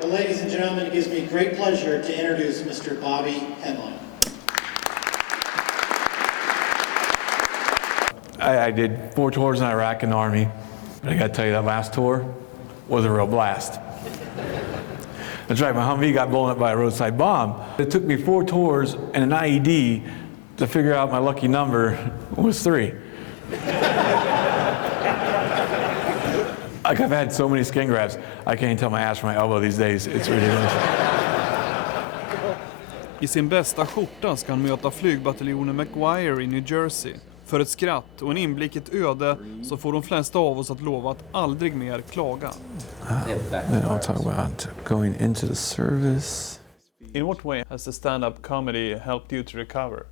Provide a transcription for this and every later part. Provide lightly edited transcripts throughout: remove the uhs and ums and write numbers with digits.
Well, ladies and gentlemen, it gives me great pleasure to introduce Mr. Bobby Henline. I did 4 tours in Iraq in the Army, but I got to tell you, that last tour was a real blast. That's right, my Humvee got blown up by a roadside bomb. It took me 4 tours and an IED to figure out my lucky number was 3. Like, I've had so many skin grafts, I can't tell my ass from my elbow these days. It's ridiculous. I sin bästa skjorta ska han möta flygbataljonen McGuire i New Jersey. För ett skratt och en inblick i ett öde så får de flesta av oss att lova att aldrig mer klaga. I'll talk about going into the service. In what way has the stand-up comedy helped you to recover?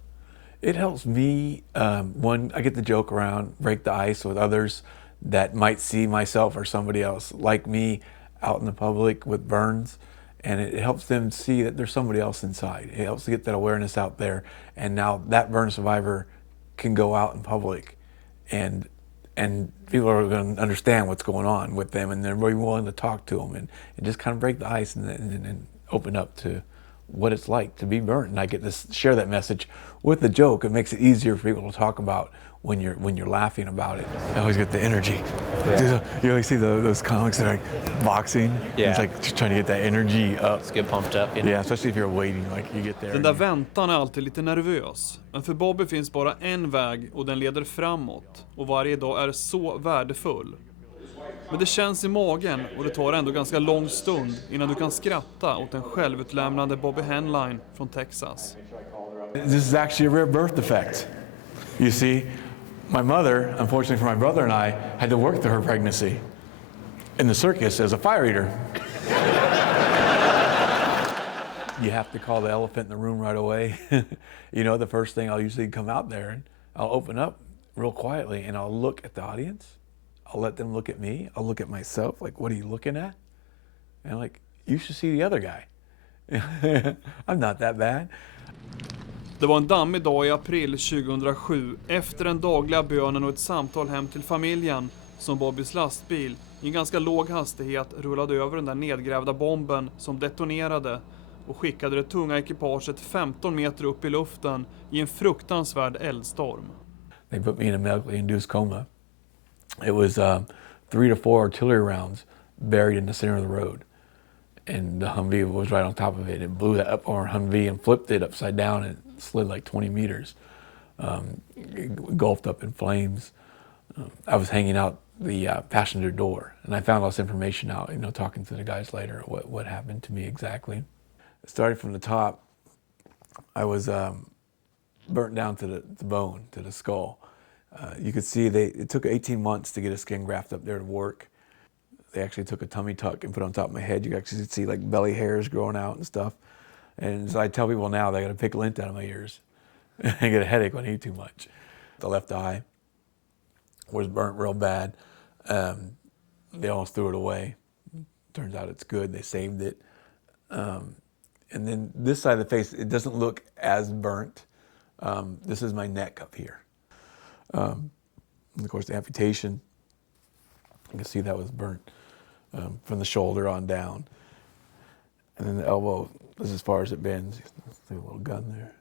It helps me, one, I get to joke around, break the ice with others that might see myself or somebody else like me out in the public with burns. And it helps them see that there's somebody else inside. It helps to get that awareness out there. And now that burn survivor can go out in public and people are going to understand what's going on with them, and they're really willing to talk to them and just kind of break the ice and open up to what it's like to be burnt. And I get to share that message with the joke. It makes it easier for people to talk about when you're laughing about it. I always get the energy. Yeah. You always see those comics that are like boxing. Yeah. It's like just trying to get that energy up. Let's get pumped up. You know? Yeah, especially if you're waiting, like you get there. Den där väntan är alltid lite nervös. Men för Bobby finns bara en väg och den leder framåt. Och varje dag är så värdefull. Men det känns i magen och det tar ändå ganska lång stund innan du kan skratta åt den självutlämnande Bobby Henline från Texas. This is actually a rare birth defect. You see, my mother, unfortunately for my brother and I, had to work through her pregnancy in the circus as a fire eater. You have to call the elephant in the room right away. You know, the first thing I'll usually come out there and I'll open up real quietly and I'll look at the audience. I'll let them look at me. I'll look at myself, like, what are you looking at? And like, you should see the other guy. I'm not that bad. Det var en dammig dag i april 2007 efter den dagliga bönen och ett samtal hem till familjen som Bobbys lastbil i en ganska låg hastighet rullade över den där nedgrävda bomben som detonerade och skickade det tunga ekipaget 15 meter upp i luften i en fruktansvärd eldstorm. They put me in a medically induced coma. It was 3 to 4 artillery rounds buried in the center of the road. And the Humvee was right on top of it. It blew that up our Humvee and flipped it upside down and slid like 20 meters. Engulfed up in flames. I was hanging out the passenger door, and I found all this information out, you know, talking to the guys later, what happened to me exactly. It started from the top. I was burnt down to the bone, to the skull. You could see it took 18 months to get a skin graft up there to work. They actually took a tummy tuck and put it on top of my head. You actually see like belly hairs growing out and stuff. And so I tell people now they got to pick lint out of my ears. I get a headache when I eat too much. The left eye was burnt real bad. They almost threw it away. Turns out it's good. They saved it. And then this side of the face, it doesn't look as burnt. This is my neck up here. And of course, the amputation, you can see that was burnt from the shoulder on down. And then the elbow is as far as it bends. See a little gun there.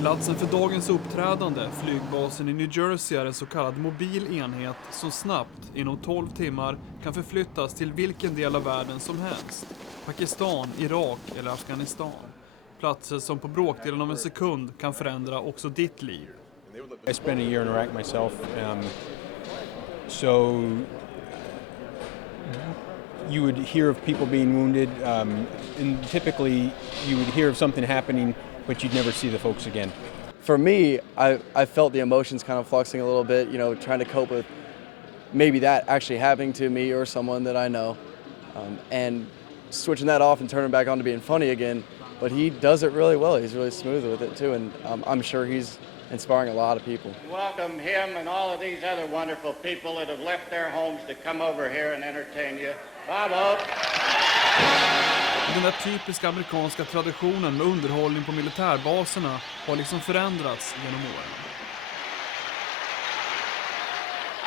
Platsen för dagens uppträdande, flygbasen i New Jersey, är en så kallad mobil enhet som snabbt, inom 12 timmar, kan förflyttas till vilken del av världen som helst. Pakistan, Irak eller Afghanistan. Platser som på bråkdelen av en sekund kan förändra också ditt liv. I spent a year in Iraq myself, so you would hear of people being wounded, and typically you would hear of something happening, but you'd never see the folks again. For me, I felt the emotions kind of fluxing a little bit, you know, trying to cope with maybe that actually happening to me or someone that I know, and switching that off and turning back on to being funny again. But he does it really well. He's really smooth with it too, and I'm sure he's inspiring a lot of people. Welcome him and all of these other wonderful people that have left their homes to come over here and entertain you. Bravo! Den där typiska amerikanska traditionen med underhållning på militärbaserna har liksom förändrats genom åren.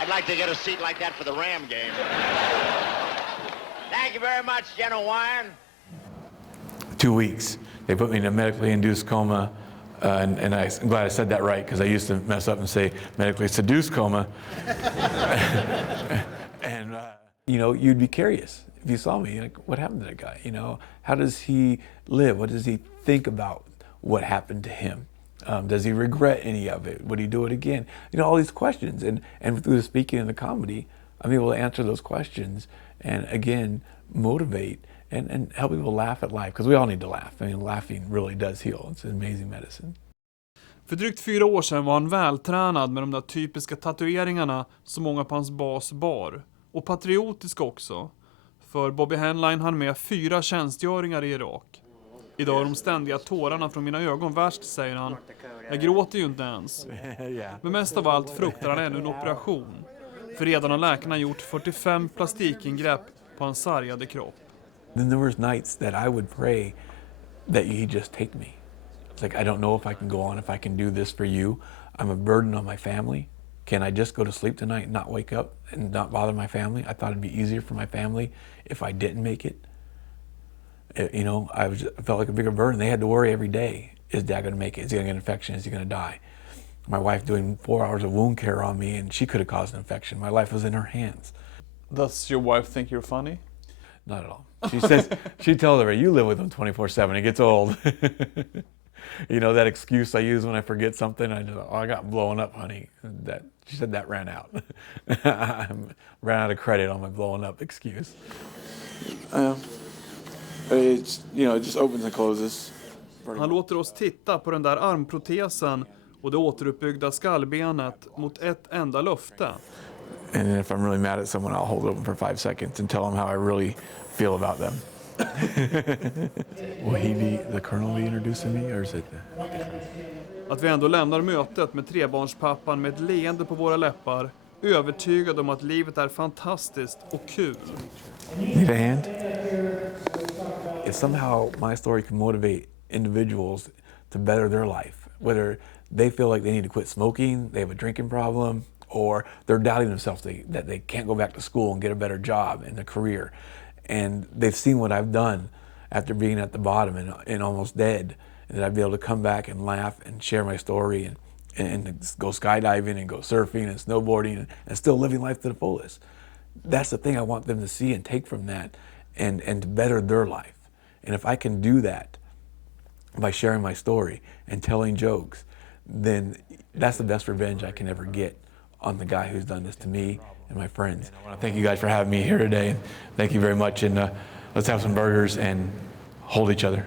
I'd like to get a seat like that for the Ram game. Thank you very much, genuine. 2 weeks. They put me in a medically induced coma, and I'm glad I said that right because I used to mess up and say medically seduced coma. And you'd be curious if you saw me, like, what happened to that guy? How does he live? What does he think about what happened to him? Does he regret any of it? Would he do it again? All these questions. And through the speaking and the comedy, I'm able to answer those questions and, again, motivate and help people laugh at life. Because we all need to laugh. Laughing really does heal. It's an amazing medicine. För drygt 4 år sedan var han vältränad med de där typiska tatueringarna som många på hans bas bar. Och patriotisk också. För Bobby Henline hann med 4 tjänstgöringar i Irak. Idag är de ständiga tårarna från mina ögon värst, säger han. Jag gråter ju inte ens. Men mest av allt fruktar han ännu en operation. För redan har läkarna gjort 45 plastikingrepp på hans sargade kropp. Then there was nights that I would pray that he'd just take me. It's like, I don't know if I can go on, if I can do this for you. I'm a burden on my family. Can I just go to sleep tonight and not wake up and not bother my family? I thought it'd be easier for my family if I didn't make it. I felt like a bigger burden. They had to worry every day. Is Dad going to make it? Is he going to get an infection? Is he going to die? My wife doing 4 hours of wound care on me, and she could have caused an infection. My life was in her hands. Does your wife think you're funny? Not at all. She says, she tells her, you live with him 24/7. It gets old. That excuse I use when I forget something, I got blown up, honey. She said that ran out. I ran out of credit on my blowing up excuse. It just opens and closes. Han låter oss titta på den där armprotesen och det återuppbyggda skallbenet mot ett enda löfte. And if I'm really mad at someone, I'll hold it open for 5 seconds and tell them how I really feel about them. Will he be the colonel be introducing me, or is it? Att vi ändå lämnar mötet med trebarnspappan med ett leende på våra läppar, övertygad om att livet är fantastiskt och kul. Need a hand? If somehow my story can motivate individuals to better their life, whether they feel like they need to quit smoking, they have a drinking problem, or they're doubting themselves that they can't go back to school and get a better job and a career. And they've seen what I've done after being at the bottom and almost dead. And that I'd be able to come back and laugh and share my story and go skydiving and go surfing and snowboarding and still living life to the fullest. That's the thing I want them to see and take from that and to better their life. And if I can do that by sharing my story and telling jokes, then that's the best revenge I can ever get on the guy who's done this to me and my friends. I want to thank you guys for having me here today. Thank you very much, and let's have some burgers and hold each other.